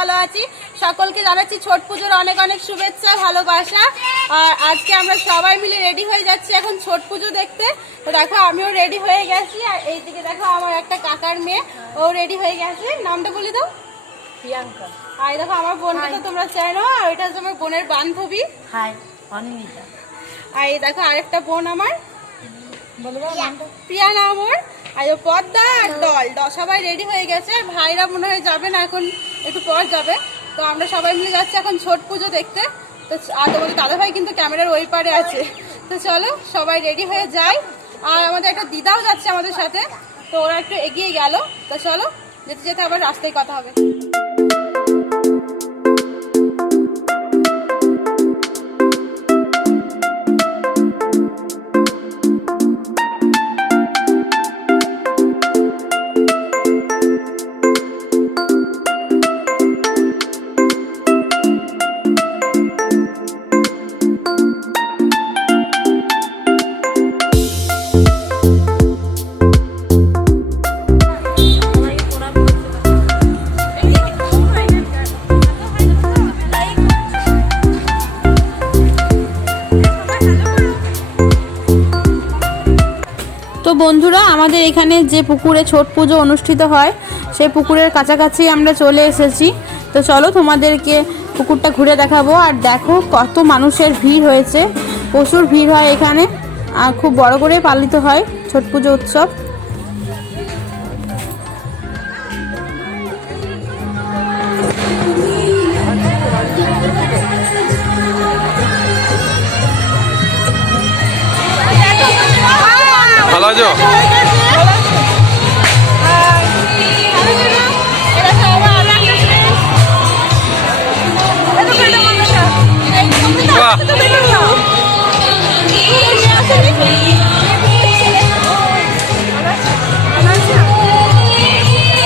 ভালো আছি। সকলকে জানাচ্ছি ছট পুজোর অনেক অনেক শুভেচ্ছা, ভালোবাসা। আর আজকে আমরা সবাই মিলে রেডি হয়ে যাচ্ছি এখন ছট পুজো দেখতে। তো দেখো আমিও রেডি হয়ে গেছি, আর এইদিকে দেখো আমার একটা কাকার মেয়ে, ও রেডি হয়ে গেছে। নামটা বলি দাও। প্রিয়াঙ্কা। আর দেখো আমার বোনকে তো তোমরা চেনো, আর এটা হচ্ছে আমার বোনের বান্ধবী। হাই, অনিমিতা। আর এই দেখো আরেকটা বোন আমার, প্রিয়া নাম ওর। আর পদ্মা আর দল সবাই রেডি হয়ে গেছে। আর ভাইরা মনে হয় যাবে না, এখন একটু পর যাবে। তো আমরা সবাই মিলে যাচ্ছি এখন ছট পুজো দেখতে। তো আর তোমাদের দাদা ভাই কিন্তু ক্যামেরার ওই পারে আছে। তো চলো সবাই রেডি হয়ে যাই। আর আমাদের একটা দিদাও যাচ্ছে আমাদের সাথে, তো ওরা একটু এগিয়ে গেল। তো চলো যেতে যেতে আবার রাস্তায় কথা হবে। তো বন্ধুরা, আমাদের এখানে যে পুকুরে ছট পুজো অনুষ্ঠিত হয় সেই পুকুরের কাছাকাছি আমরা চলে এসেছি। তো চলো তোমাদেরকে পুকুরটা ঘুরে দেখাবো। আর দেখো কত মানুষের ভিড় হয়েছে, প্রচুর ভিড় হয় এখানে। আর খুব বড় করে পালিত হয় ছট পুজো উৎসব। ভালো আছো?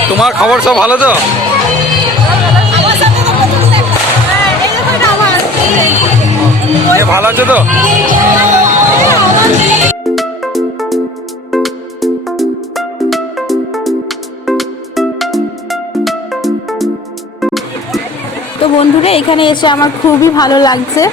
তোমার খবর সব ভালো তো? ভালো আছো তো? তো বন্ধুরা, এখানে এসে আমার খুবই ভালো লাগছে।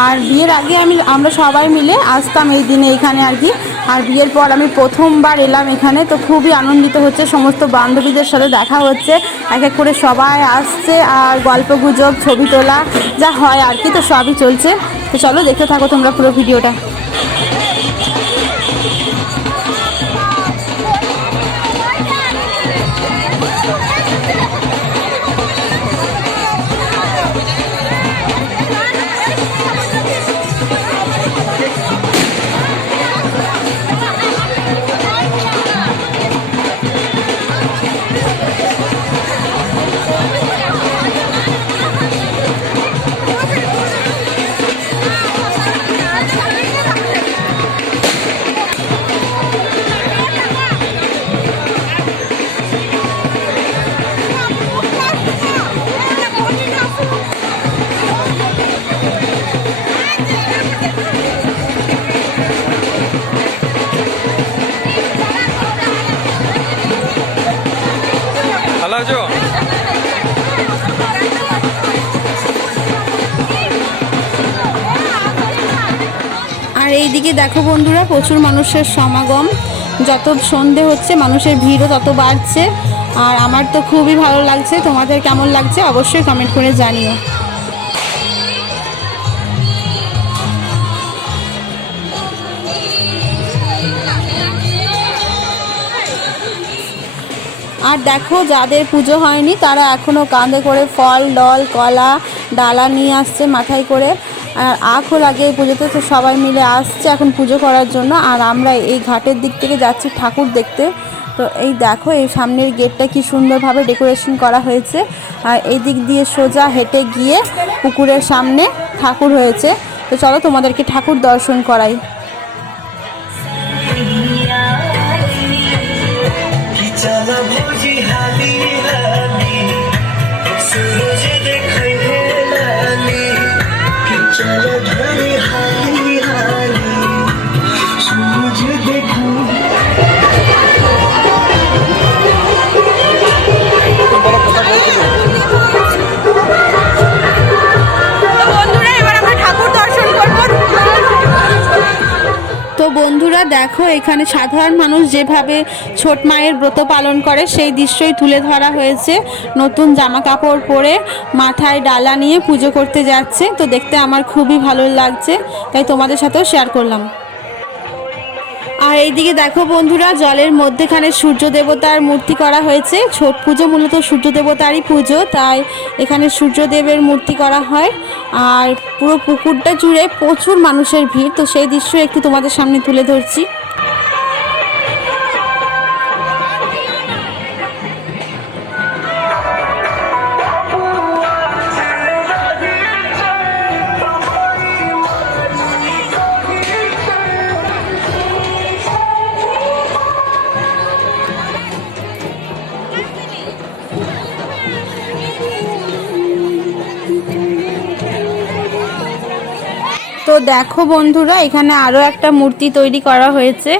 আর বিয়ের আগে আমরা সবাই মিলে আসতাম এই দিনে এখানে আর কি। আর বিয়ের পর আমি প্রথমবার এলাম এখানে, তো খুবই আনন্দিত হচ্ছে। সমস্ত বান্ধবীদের সাথে দেখা হচ্ছে, এক এক করে সবাই আসছে। আর গল্প গুজব, ছবি তোলা যা হয় আর কি, তো সবই চলছে। তো চলো দেখতে থাকো তোমরা পুরো ভিডিওটা। ভালো আছো? আর এইদিকে দেখো বন্ধুরা, প্রচুর মানুষের সমাগম। যত সন্ধে হচ্ছে মানুষের ভিড়ও তত বাড়ছে। আর আমার তো খুবই ভালো লাগছে। তোমাদের কেমন লাগছে অবশ্যই কমেন্ট করে জানিও। আর দেখো যাদের পুজো হয়নি তারা এখনও কাঁধে করে ফল, ডল, কলা, ডালা নিয়ে আসছে মাথায় করে। আর আখও লাগে এই পুজোতে। তো সবাই মিলে আসছে এখন পুজো করার জন্য। আর আমরা এই ঘাটের দিক থেকে যাচ্ছি ঠাকুর দেখতে। তো এই দেখো এই সামনের গেটটা কি সুন্দরভাবে ডেকোরেশন করা হয়েছে। আর এই দিক দিয়ে সোজা হেঁটে গিয়ে পুকুরের সামনে ঠাকুর হয়েছে। তো চলো তোমাদেরকে ঠাকুর দর্শন করাই। বন্ধুরা দেখো, এখানে সাধারণ মানুষ যেভাবে ছোট মায়ের ব্রত পালন করে সেই দৃশ্যই তুলে ধরা হয়েছে। নতুন জামা কাপড় পরে মাথায় ডালা নিয়ে পুজো করতে যাচ্ছে, তো দেখতে আমার খুবই ভালো লাগছে, তাই তোমাদের সাথেও শেয়ার করলাম। আর এইদিকে দেখো বন্ধুরা, জলের মধ্যেখানে সূর্য দেবতার মূর্তি করা হয়েছে। ছট পুজো মূলত সূর্য দেবতারই পুজো, তাই এখানে সূর্যদেবের মূর্তি করা হয়। আর পুরো পুকুরটা জুড়ে প্রচুর মানুষের ভিড়, তো সেই দৃশ্য একটু তোমাদের সামনে তুলে ধরছি। তো দেখো বন্ধুরা, এখানে আরও একটা মূর্তি তৈরি করা হয়েছে,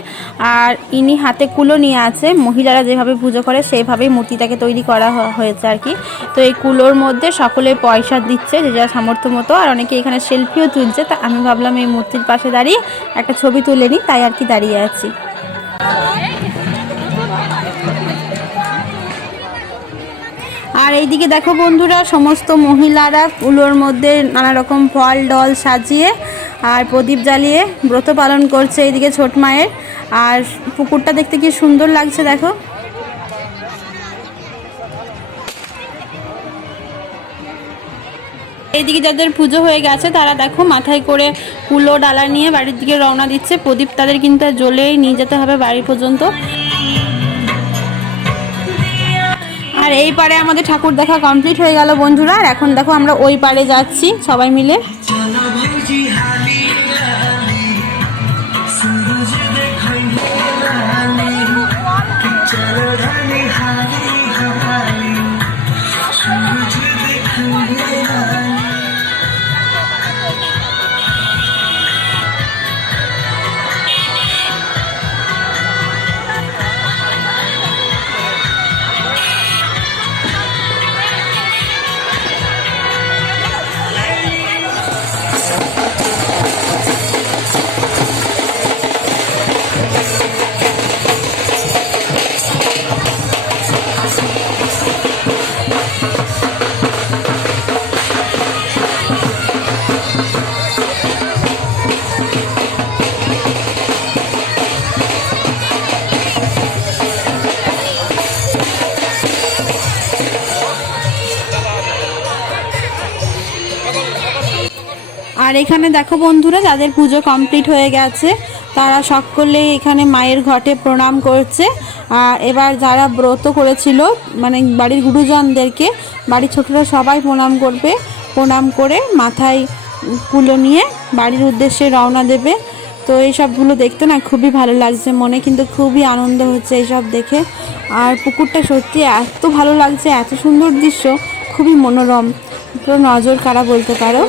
আর ইনি হাতে কুলো নিয়ে আছে। মহিলারা যেভাবে পুজো করে সেইভাবেই মূর্তিটাকে তৈরি করা হয়েছে আর কি। তো এই কুলোর মধ্যে সকলে পয়সা দিচ্ছে যে যার সামর্থ্য মতো, আর অনেকে এখানে সেলফিও তুলছে। তা আমি ভাবলাম এই মূর্তির পাশে দাঁড়িয়ে একটা ছবি তুলে নিই, তাই আর কি দাঁড়িয়ে আছি। আর এইদিকে দেখো বন্ধুরা, সমস্ত মহিলারা কুলোর মধ্যে নানা রকম ফল ডল সাজিয়ে আর প্রদীপ জ্বালিয়ে ব্রত পালন করছে এইদিকে ছোট মায়ের। আর পুকুরটা দেখতে কি সুন্দর লাগছে দেখো। এইদিকে যাদের পুজো হয়ে গেছে তারা দেখো মাথায় করে কুলো ডালা নিয়ে বাড়ির দিকে রওনা দিচ্ছে। প্রদীপ তাদের কিন্তু জ্বলেই নিয়ে যেতে হবে বাড়ি পর্যন্ত। আর এই পারে আমাদের ঠাকুর দেখা কমপ্লিট হয়ে গেল বন্ধুরা। আর এখন দেখো আমরা ওই পারে যাচ্ছি সবাই মিলে। আর এখানে দেখো বন্ধুরা, যাদের পুজো কমপ্লিট হয়ে গেছে তারা সকলে এখানে মায়ের ঘটে প্রণাম করছে। আর এবার যারা ব্রত করেছিল মানে বাড়ির গুরুজনদেরকে বাড়ির ছোটরা সবাই প্রণাম করবে। প্রণাম করে মাথায় কুলো নিয়ে বাড়ির উদ্দেশ্যে রওনা দেবে। তো এই সবগুলো দেখতে না খুবই ভালো লাগছে, মনে কিন্তু খুবই আনন্দ হচ্ছে এইসব দেখে। আর পুকুরটা সত্যি এত ভালো লাগছে, এত সুন্দর দৃশ্য, খুবই মনোরম, পুরো নজর কাড়া বলতে পারো।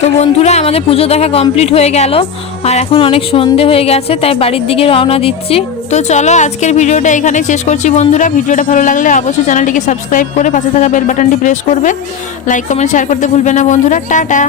তো বন্ধুরা আমাদের পুজো দেখা কমপ্লিট হয়ে গেল আর এখন অনেক সন্ধে হয়ে গেছে, তাই বাড়ির দিকে রওনা দিচ্ছি। তো চলো আজকের ভিডিওটা এখানেই শেষ করছি বন্ধুরা। ভিডিওটা ভালো লাগলে অবশ্যই চ্যানেলটিকে সাবস্ক্রাইব করে পাশে থাকা বেল বাটনটি প্রেস করবে। লাইক কমেন্ট শেয়ার করতে ভুলবে না বন্ধুরা। টাটা।